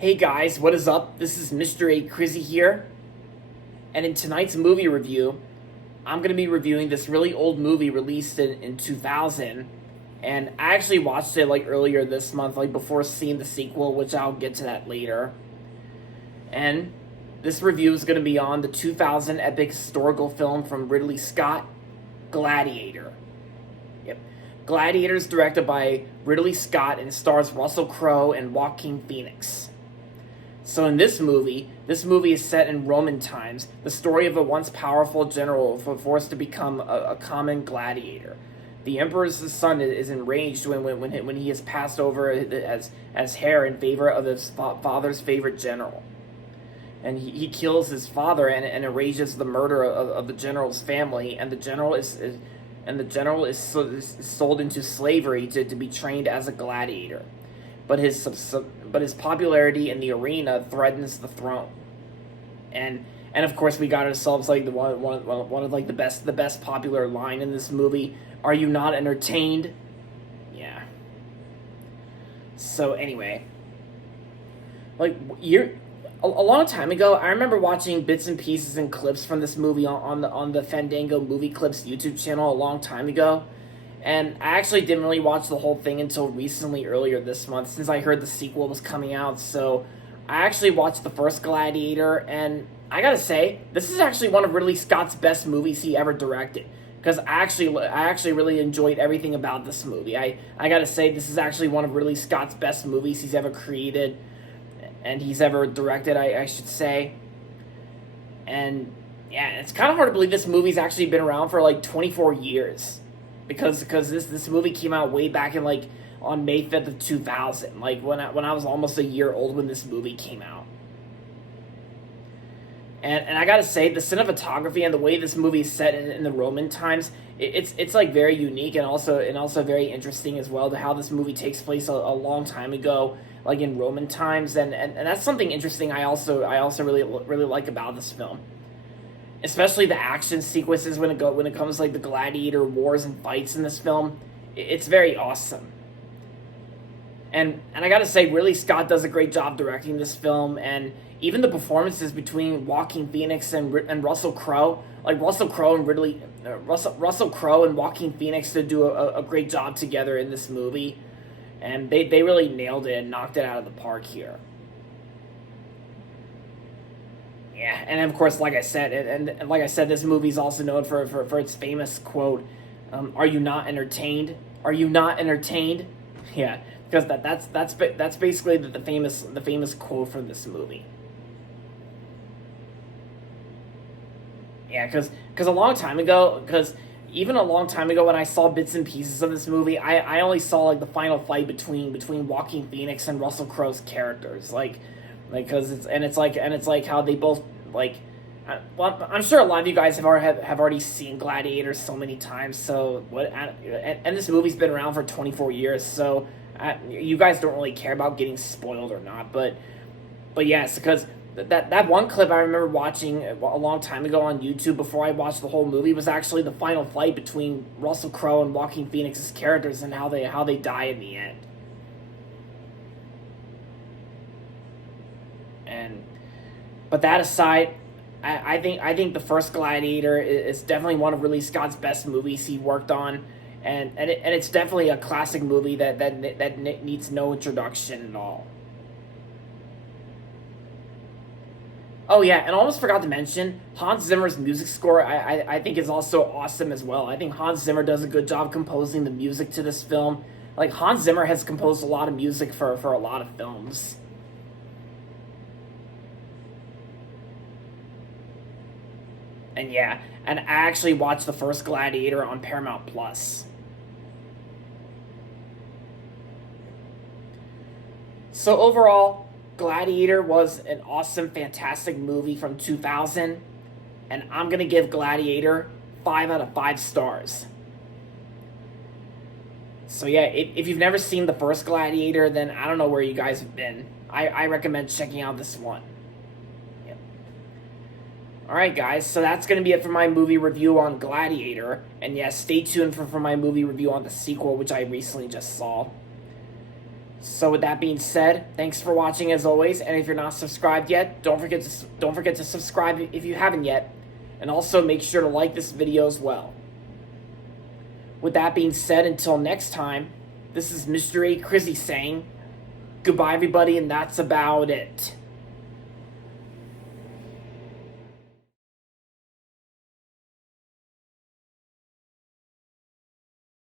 Hey guys, what is up? This is Mr. A. Crizzy here, and in tonight's movie review, I'm going to be reviewing this really old movie released in 2000, and I actually watched it earlier this month, before seeing the sequel, which I'll get to that later. And this review is going to be on the 2000 epic historical film from Ridley Scott, Gladiator. Yep. Gladiator is directed by Ridley Scott and stars Russell Crowe and Joaquin Phoenix. So in this movie is set in Roman times, the story of a once powerful general forced to become a common gladiator. The emperor's son is enraged when he is passed over as heir in favor of his father's favorite general. And he kills his father and arranges the murder of the general's family, and the general is sold into slavery to be trained as a gladiator. But his popularity in the arena threatens the throne, and of course we got ourselves the one of the best popular line in this movie. Are you not entertained? Yeah. So anyway, a long time ago, I remember watching bits and pieces and clips from this movie on the Fandango Movie Clips YouTube channel a long time ago. And I actually didn't really watch the whole thing until recently, earlier this month, since I heard the sequel was coming out. So I actually watched the first Gladiator, and I gotta say, this is actually one of Ridley Scott's best movies he ever directed. Because I actually really enjoyed everything about this movie. I gotta say, this is actually one of Ridley Scott's best movies he's ever created, and he's ever directed, I should say. And yeah, it's kind of hard to believe this movie's actually been around for 24 years. Because this movie came out way back in on May 5th of 2000, when I was almost a year old when this movie came out. And I gotta say, the cinematography and the way this movie is set in the Roman times, it's very unique and also very interesting as well, to how this movie takes place a long time ago, in Roman times, and that's something interesting I also really like about this film. Especially the action sequences when it comes to the gladiator wars and fights in this film. It's very awesome. And I gotta say, Ridley Scott does a great job directing this film, and even the performances between Joaquin Phoenix and Russell Crowe, Russell Crowe and Joaquin Phoenix to do a great job together in this movie, and they really nailed it and knocked it out of the park here. Yeah, and of course, like I said, and like I said, this movie's also known for its famous quote, "Are you not entertained? Are you not entertained?" Yeah, because that's basically the famous quote from this movie. Yeah, because a long time ago, even a long time ago when I saw bits and pieces of this movie, I only saw the final fight between Joaquin Phoenix and Russell Crowe's characters, because it's how they both well, I'm sure a lot of you guys have already seen Gladiator so many times. So and this movie's been around for 24 years. So you guys don't really care about getting spoiled or not. But yes, because that one clip I remember watching a long time ago on YouTube before I watched the whole movie was actually the final fight between Russell Crowe and Joaquin Phoenix's characters, and how they die in the end. But that aside, I think the first Gladiator is definitely one of Ridley Scott's best movies he worked on, and it's definitely a classic movie that needs no introduction at all. Oh yeah, and I almost forgot to mention, Hans Zimmer's music score I think is also awesome as well. I think Hans Zimmer does a good job composing the music to this film. Hans Zimmer has composed a lot of music for a lot of films. And yeah, and I actually watched the first Gladiator on Paramount Plus. So overall, Gladiator was an awesome, fantastic movie from 2000, and I'm going to give Gladiator 5 out of 5 stars. So yeah, if you've never seen the first Gladiator, then I don't know where you guys have been. I recommend checking out this one. Alright guys, so that's going to be it for my movie review on Gladiator. And yes, stay tuned for my movie review on the sequel, which I recently just saw. So with that being said, thanks for watching as always, and if you're not subscribed yet, don't forget to subscribe if you haven't yet, and also make sure to like this video as well. With that being said, until next time, this is Mr. A. Crizzy saying goodbye everybody, and that's about it.